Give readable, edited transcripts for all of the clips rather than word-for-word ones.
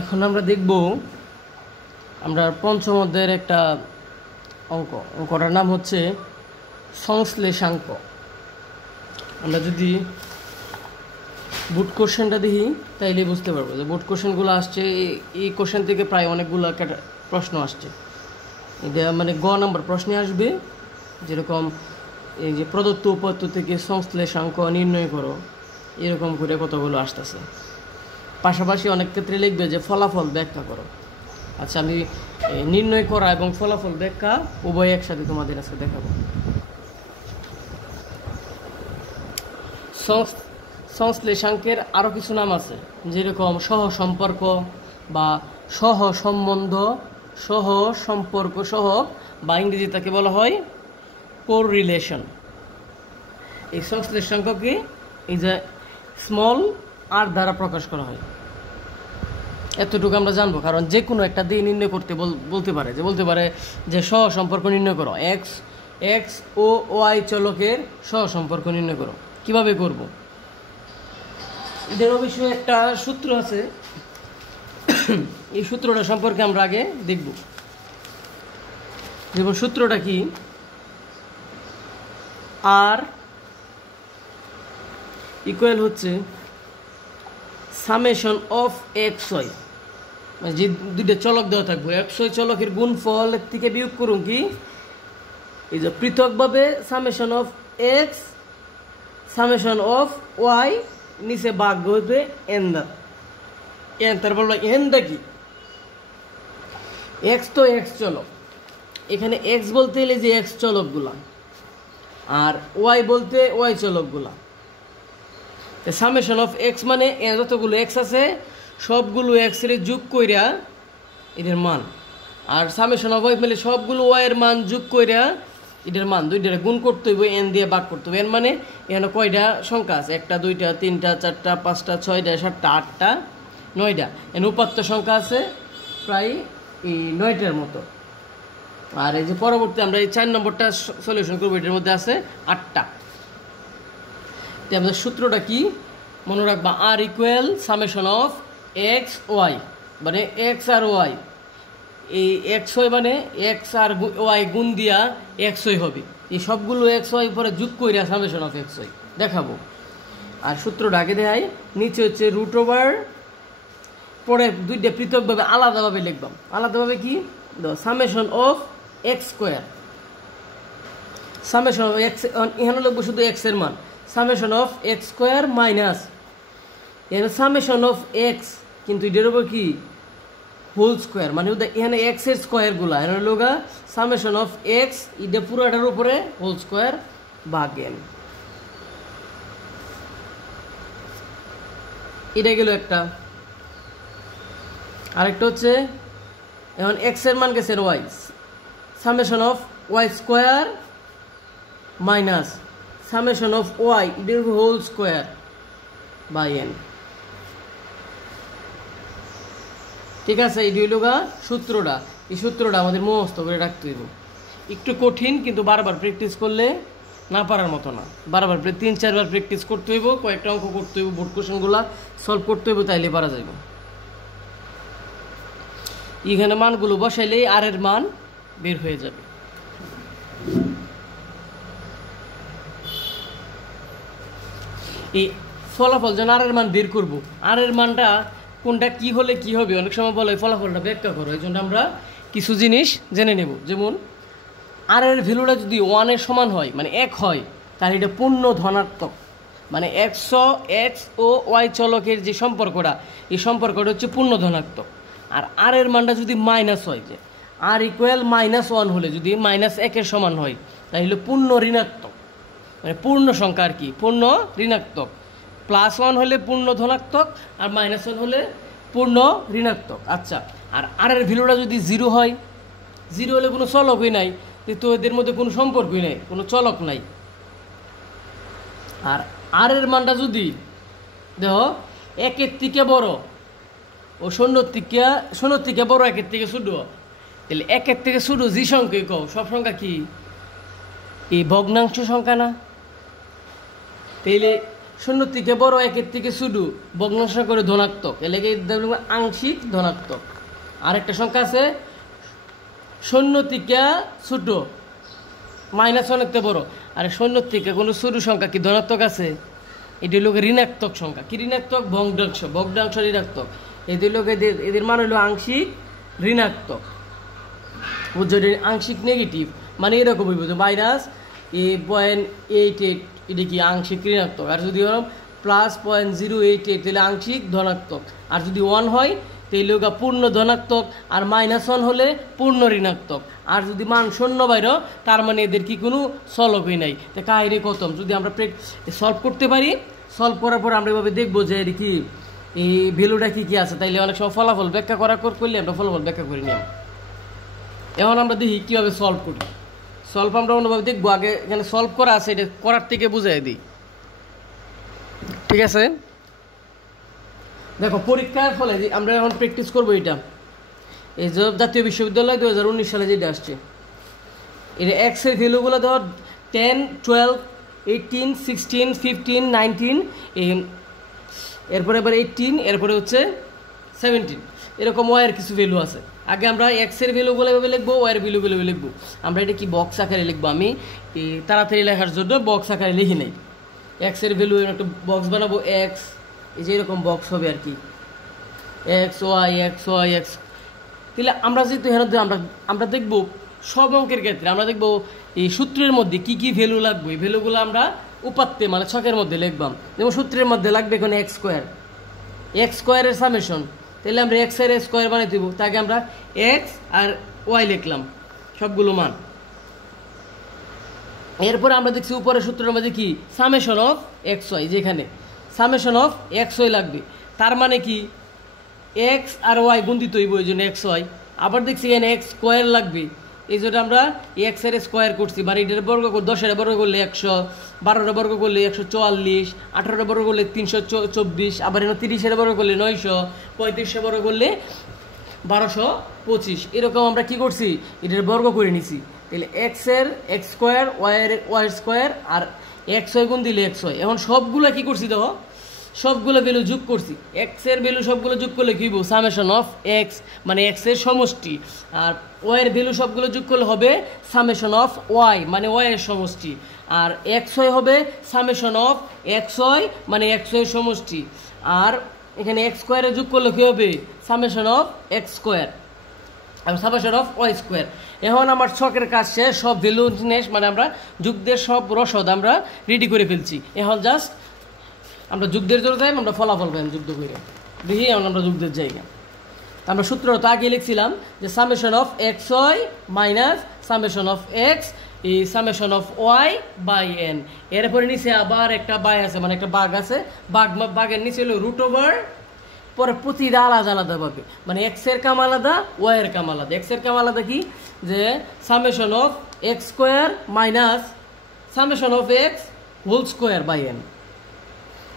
এখন আমরা দেখব আমরা পঞ্চম অধ্যায়ের একটা অঙ্কটার নাম হচ্ছে সংশ্লেষাঙ্ক। আমরা যদি বোর্ড কোশ্চেনটা দেখি তাইলে বুঝতে পারবো যে বোর্ড কোশ্চেনগুলো আসছে, এই কোশ্চেন থেকে প্রায় অনেকগুলো প্রশ্ন আসছে। এটা মানে গ নাম্বার প্রশ্নে আসবে, যেরকম এই যে প্রদত্ত উপাত্ত থেকে সংশ্লেষাঙ্ক নির্ণয় করো, এরকম করে কতগুলো আসতেছে। পাশাপাশি অনেক ক্ষেত্রে লিখবে যে ফলাফল ব্যাখ্যা করো। আচ্ছা, আমি নির্ণয় করা এবং ফলাফল ব্যাখ্যা উভয় একসাথে তোমাদের আজকে দেখাবো। সংশ্লেষাঙ্কের আরও কিছু নাম আছে, যেরকম সহসম্পর্ক বা সহসম্বন্ধ, সহসম্পর্ক সহ, বা ইংরেজি তাকে বলা হয় কোরিলেশন। এই সংশ্লেষাঙ্ককে এই যে স্মল আর দ্বারা প্রকাশ করা হয়, এতটুকু আমরা জানবো। কারণ যে কোনো একটা দিয়ে নির্ণয় করতে বলতে পারে যে সহসম্পর্ক নির্ণয় করো, এক্স ও ওয়াই চলকের সহসম্পর্ক নির্ণয় করো। কিভাবে করব? এদের অবশ্যই একটা সূত্র আছে, এই সূত্রটা সম্পর্কে আমরা আগে দেখব। যেমন সূত্রটা কি, আর ইকুয়াল হচ্ছে সামেশন অফ এক্স ওয়াই, যে দুইটা চলক দেওয়া থাকবে, এক্স ওয়াই চলকের গুণফল থেকে বিয়োগ করুন কি এই যে পৃথকভাবে summation of x summation of y, নিচে ভাগ হইবে এন দা, তারপর এন দা কি, এক্স তো এক্স চলক, এখানে এক্স বলতে এলে যে এক্স চলকগুলা, আর ওয়াই বলতে ওয়াই চলকগুলা। সামেশন অফ এক্স মানে যতগুলো এক্স আছে সবগুলো এক্স এর যোগ কইরা এদের মান, আর সামেশন অফ ওয়াই মানে সবগুলো ওয়াই এর মান যোগ কইরা এদের মান, দুইটা গুণ করতে হইব, এন দিয়ে ভাগ করতে হবে। এন মানে এখানে কয়টা সংখ্যা আছে, 1 2 3 4 5 6 7 8 9টা, এন উপাত্ত সংখ্যা আছে প্রায় এই 9টার মতো। আর এই যে পরবর্তী আমরা এই 4 নম্বরটা সলিউশন করবো, এটার মধ্যে আছে 8টা। আমাদের সূত্রটা কি মনে রাখবা, আর equal summation of x y, মানে এক্স আর ওয়াই, এই এক্স ওয়াই মানে এক্স আর ওয়াই গুণ দিয়া এক্স ওয়াই হবে, এই সবগুলো এক্স ওয়াই পরে যোগ কইরা সামেশন অফ এক্স ওয়াই দেখাবো। আর সূত্রটা আগে দেখাই, নিচে হচ্ছে রুট ওভার, পরে দুইটা পৃথকভাবে আলাদাভাবে লিখবাম। আলাদাভাবে কি, summation of x square, summation of x, এখানে লিখবো শুধু এক্স এর মান, summation of x square minus এখানে সামেশন অফ এক্স, কিন্তু এটার উপর কি হোল স্কোয়ার, মানে এখানে এক্স এর স্কোয়ারগুলা, এখানে লোগা সামেশন অফ এক্স, এটা পুরোটার উপরে হোল স্কোয়ার ভাগ এন। এটা গেল একটা। আরেকটা হচ্ছে এখন এক্স এর মান গেছে y, summation of y square minus summation of y এটার হোল স্কোয়ার বাই এন। ঠিক আছে, এই হইল গা সূত্রটা। এই সূত্রটা আমাদের মুখস্থ করে রাখতে হইব, একটু কঠিন, কিন্তু বারবার প্র্যাকটিস করলে না পারার মতো না। বারবার 3-4 বার প্র্যাকটিস করতে হইব, কয়েকটা অঙ্ক করতে হইব, বোর্ড কোশ্চেনগুলো সলভ করতে হইব, তাইলে পারা যাইব। এখানে মানগুলো বসাইলেই আর এর মান বের হয়ে যাবে। এই ফলাফল যেন আর এর মান বের করবো, আর এর মানটা কোনটা কি হলে কি হবে, অনেক সময় বলে ফলাফলটা ব্যাখ্যা করো, এই জন্য আমরা কিছু জিনিস জেনে নেব। যেমন আর এর ভ্যালুটা যদি 1 এর সমান হয়, মানে 1 হয়, তাহলে এটা পূর্ণ ধনাত্মক, মানে এক্স ও ওয়াই চলকের যে সম্পর্কটা, এই সম্পর্কটা হচ্ছে পূর্ণ ধনাত্মক। আর এর মানটা যদি মাইনাস হয়, যে আর ইকুয়াল -1 হলে, যদি -1 এর সমান হয়, তাহলে পূর্ণ ঋণাত্মক, মানে পূর্ণ সংখ্যা আর কি, পূর্ণ ঋণাত্মক। +1 হলে পূর্ণ ধনাত্মক, আর -1 হলে পূর্ণ ঋণাত্মক। আচ্ছা, আর এর ভ্যালুটা যদি 0 হয়, 0 হলে কোনো চলকই নাই, তো এদের মধ্যে কোনো সম্পর্কই নাই, কোনো চলক নাই। আর এর মানটা যদি দেখো 1 থেকে বড় ও 0 থেকে বড়, 1 থেকে ছোট, তাহলে 1 থেকে ছোট যে সংখ্যাই কও, সব সংখ্যা কি এই ভগ্নাংশ সংখ্যা না? তাইলে শূন্য থেকে বড়, একের থেকে ছোট, ভগ্নাংশ করে ধনাত্মক, এলাকে আংশিক ধনাত্মক। আরেকটা সংখ্যা আছে শূন্য থেকে ছোট মাইনাস অনেক বড়, আর শূন্য থেকে কোনো ছোট সংখ্যা কি ধনাত্মক আছে? এটি হলো ঋণাত্মক সংখ্যা। কি ঋণাত্মক? ভগ্নাংশ, ভগ্নাংশ ঋণাত্মক। এদের লোক এদের মান হলো আংশিক ঋণাত্মক। বুঝছো? আংশিক নেগেটিভ মানে এরকম হইব যে -0.88, এটা কি আংশিক ঋণাত্মক। আর যদি +0.088 তাহলে আংশিক ধনাত্মক। আর যদি 1 হয় তাহলে ওটা পূর্ণ ধনাত্মক, আর -1 হলে পূর্ণ ঋণাত্মক। আর যদি মান শূন্য বাইর তার মানে এদের কি কোনো সলভই নাই। তো কাহিনী খতম। যদি আমরা সলভ করতে পারি, সলভ করার পর আমরা এভাবে দেখবো যে এর কি এই ভ্যালুটা কি কি আছে, তাইলে অনেক সময় ফলাফল ব্যাখ্যা করলে আমরা ফলাফল ব্যাখ্যা করি নিলাম। এখন আমরা দেখি কীভাবে সলভ করি। সলভ আমরা অন্যভাবে দেখবো, আগে এখানে সলভ করা আছে, এটা করার থেকে বুঝাই দিই। ঠিক আছে, দেখো পরীক্ষার ফলে আমরা এখন প্র্যাকটিস করবো এটা। এই যে জাতীয় বিশ্ববিদ্যালয় 2019 সালে যেটা আসছে, এটা এক্সের ভ্যালুগুলো ধর 10, 12, 18, 16, 15, 19, এরপরে এবার 18, এরপরে হচ্ছে 17, এরকম ওয়াইয়ের কিছু ভ্যালু আছে। আগে আমরা এক্সের ভ্যালুগুলো এভাবে লিখবো, ওয়াইয়ের ভ্যালুগুলো লিখবো। আমরা এটা কি বক্স আকারে লিখবো, আমি তাড়াতাড়ি লেখার জন্য বক্স আকারে লিখি নাই। এক্সের ভ্যালু একটা বক্স বানাবো, এক্স, এই যে এরকম বক্স হবে আর কি, x y x y x. তাহলে আমরা যেহেতু এখানে আমরা দেখবো সব অঙ্কের ক্ষেত্রে আমরা দেখবো এই সূত্রের মধ্যে কি কি ভ্যালু লাগবে, এই ভ্যালুগুলো আমরা উপাত্তে মানে ছকের মধ্যে লিখবাম। যেমন সূত্রের মধ্যে লাগবে এখানে এক্স স্কোয়ারের সামেশন, তাহলে আমরা এক্স এর স্কোয়ার বানিয়ে দেবো। তাকে আমরা এক্স আর ওয়াই লিখলাম সবগুলো মান। এরপরে আমরা দেখছি উপরের সূত্রের মধ্যে কি সামেশন অফ এক্স ওয়াই, যেখানে সামেশন অফ এক্স ওয়াই লাগবে। তার মানে কি এক্স আর ওয়াই গুণিত হইব, এই জন্য এক্স ওয়াই। আবার দেখছি এখানে এক্স স্কোয়ার লাগবে, এই জন্য আমরা এক্স এর স্কোয়ার করছি। 12 বর্গ 10 বর্গ করলে 100, 12 বর্গ করলে 144, 18 বর্গ করলে 324, আবার 30 বর্গ করলে 900, 35 বর্গ করলে 1225। এরকম আমরা কি করছি, এটার বর্গ করে নিছি। তাহলে এক্স এর এক্স স্কোয়ার, ওয়াই স্কোয়ার, আর এক্স ওয়াই গুণ দিলে এক্স ওয়াই। এখন সবগুলো কি করছি দেখো, সবগুলো ভ্যালু যোগ করছি। এক্স এর ভ্যালু সবগুলো যোগ করলে কি হইব, সামেশন অফ এক্স মানে এক্স এর সমষ্টি। আর ওয়াই এর ভ্যালু সবগুলো যোগ করলে হবে সামেশন অফ ওয়াই মানে ওয়াই এর সমষ্টি। আর এক্স ওয়াই হবে সামেশন অফ এক্স ওয়াই মানে এক্স ওয়াই সমষ্টি। আর এখানে এক্স স্কোয়ারে যোগ করলে কি হবে, সামেশন অফ এক্স স্কোয়ার আর সামেশন অফ ওয়াই স্কোয়ার। এখন আমার ছকের কাজ শেষ, সব ভ্যালু মানে আমরা যুগদের সব রসদ আমরা রেডি করে ফেলছি। এখন জাস্ট আমরা যুগদের জন্য যাই, আমরা ফলাফল পাই যুদ্ধ করে দেখি। এখন আমরা যুগদের জায়গা আমরা সূত্র তো আগে লিখছিলাম যে summation of x y minus summation of x এই summation of y by n. এরপরে নিচে আবার একটা বাই আছে মানে একটা বাঘ আছে, বাঘের নিচে হলো রুট ওভার, পরে প্রতিটা আলাদা আলাদা পাবে মানে এক্স এর কাম আলাদা, ওয়াই এর কাম আলাদা। এক্স এর কাম আলাদা কি, যে summation of x square minus summation of x whole square by n.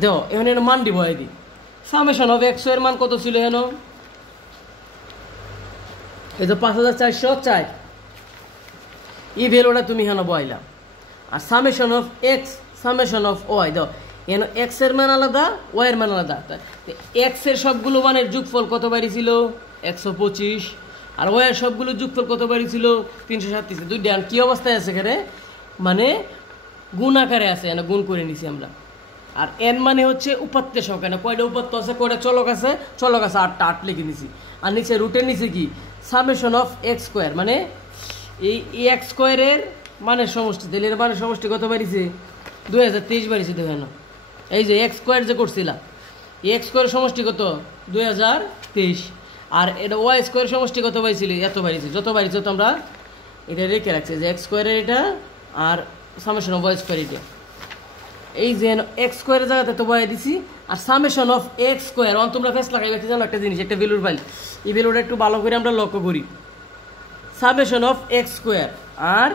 দেখো এখানে মান দিব, এই দিই সামেশন অফ এক্স এর মান কত ছিল, হেন এই যে 5404, এই ভ্যালুটা তুমি হেন বইলাম। আর summation of x summation of y, দাও এন এক্স এর মান আলাদা, ওয়াই এর মান আলাদা। এক্স এর সবগুলো মানের যোগফল কত বাড়ি ছিল 125, আর ওয়াই এর সবগুলো যোগফল কত বাড়ি ছিল 337। দুইটা কি অবস্থায় আছে এখানে, মানে গুণ আকারে আছে, গুণ করে নিছি আমরা। আর এন মানে হচ্ছে উপাত্তের সংখ্যা, না কয়টা উপাত্ত আছে, কয়টা চলক আছে, চলক আছে 8টা, 8 লিখে নিছি। আর নিচে রুটের নিচে কি সামেশন অফ এক্স স্কোয়ার মানে এই এক্স স্কোয়ারের মানের সমষ্টি। তাহলে এর মানের সমষ্টি কত বাড়িছে 2023 বাড়িছে। দেখেন এই যে এক্স স্কোয়ার যে করছিলাম, এক্স স্কোয়ারের সমষ্টি কত 2023। আর এটা ওয়াই স্কোয়ারের সমষ্টি কত বাড়িছিল, এত বাড়িছে। যত বাড়িছে তো আমরা এটা রেখে রাখছি যে এক্স স্কোয়ারের এটা আর সামেশন অফ ওয়াই স্কোয়ার এটা। এই যে এক্স স্কোয়ারের জায়গাতে তো বয়ে দিছি। আর সামেশন অফ এক্স স্কোয়ার, তোমরা ফেস লাগাই রাখতে জানো একটা জিনিস, একটা ভ্যালুর ফাইল, এই ভ্যালুটা একটু ভালো করে আমরা লক্ষ্য করি। সামেশন অফ এক্স স্কোয়ার আর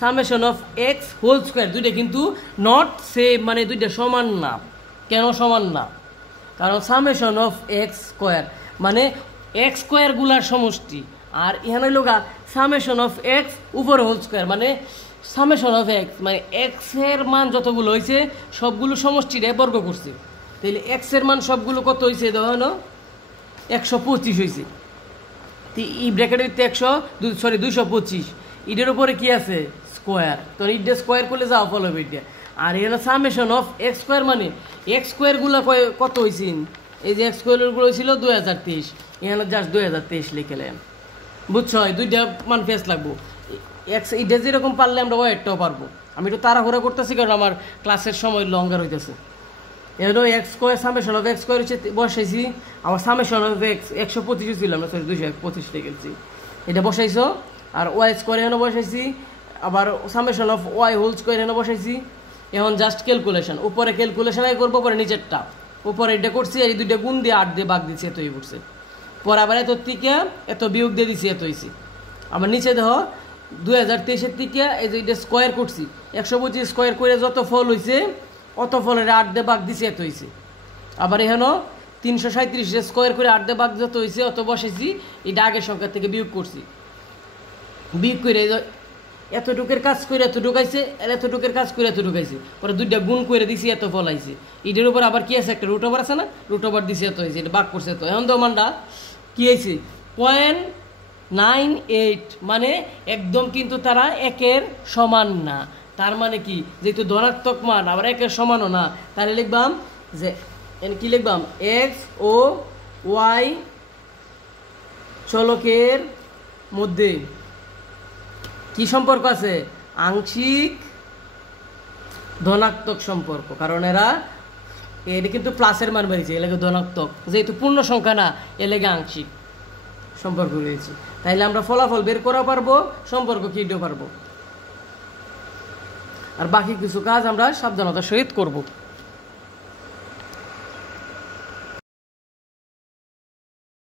summation of x whole square দুইটা কিন্তু নট সেম, মানে দুইটা সমান না। কেন সমান না, কারণ সামেশন অফ এক্স স্কোয়ার মানে এক্স স্কোয়ারগুলার সমষ্টি, আর এখানে লোক সামেশন অফ এক্স উপরে হোল স্কোয়ার মানে সামেশন অফ এক্স মানে এক্স এর মান যতগুলো হয়েছে সবগুলো সমষ্টিরে বর্গ করছে, তাহলে এক্স এর মান সবগুলো কত হয়েছে দেখুন 125 হয়েছে। এই ব্র্যাকেটের ভিতরে 225, ইডের উপরে কি আছে স্কোয়ার, তো ইডে স্কোয়ার করলে যাও ফল হবে এটা। আর এখানে সামেশন অফ এক্স স্কোয়ার মানে এক্স স্কোয়ারগুলো কত হয়েছে, এই যে এক্স স্কোয়ারগুলো ছিল 2023, এখানে জাস্ট 2023 লিখেলেন, বুঝছো? দুইটা মান ফেস লাগবো, এক্স ইডে যেরকম পারলে আমরা ওয়েটটাও পারবো। আমি একটু তাড়াহুড়া করতেছি কারণ আমার ক্লাসের সময় লঙ্গার হইতেছে। এগুলো x square summation of x square হচ্ছে বসাইছি, আবার সামেশন অফ এক্স 125 ছিল, আমরা সরি 225 লিখেছি, এটা বসাইছো। আর ওয়াই স্কোয়ার এখানে বসাইছি, আবার summation of y whole square এখানে বসাইছি। এখন জাস্ট ক্যালকুলেশন, উপরে ক্যালকুলেশন আগে করবো, পরে নিচেরটা, উপরে এটা করছি আর এই দুইটা গুণ দিয়ে 8 দিয়ে ভাগ দিচ্ছি, এতই পড়ছে। পরে আবার এত থেকে এত বিয়োগ দিয়ে দিছি, এত হয়েছি। আবার নিচে দেখো 2023 থেকে এই যে এটা স্কোয়ার করছি, 125 স্কোয়ার করে যত ফল হয়েছে অত ফলের 8 দিয়ে ভাগ দিছি, এত হয়েছে। আবার এখানেও 337 স্কোয়ার করে 8 দিয়ে ভাগ যত হয়েছে অত বসাইছি, এটা আগের সংখ্যা থেকে বিয়োগ করছি, বিয়োগ করে এতটুকের কাজ করে এত ঢুকাইছে, আর এতটুকের কাজ করে এত ঢুকাইছে, পরে দুইটা গুণ করে দিছি, এত ফল আইছে। এটার উপর আবার কি আছে, একটা রুট ওভার আছে না, রুট ওভার দিছি, এত হয়েছে, এটা ভাগ করছে এত। এখন তো মানটা কি হয়েছে 0.98, মানে একদম কিন্তু তারা একের সমান না। তার মানে কি, যেহেতু ধনাত্মক মান আবার একের সমানও না, তাহলে লিখবাম যে কি লিখবাম, এক্স ও ওয়াই চলকের মধ্যে কি সম্পর্ক আছে, আংশিক ধনাত্মক সম্পর্ক, কারণ এটা কিন্তু প্লাসের মান বেরিয়েছে, এ লাগে ধনাত্মক, যেহেতু পূর্ণ সংখ্যা না এ লাগে আংশিক সম্পর্ক রয়েছে। তাইলে আমরা ফলাফল বের করা পারবো, সম্পর্ক কিনতেও পারবো, আর বাকি কিছু কাজ আমরা সাবধানতার সহিত করব।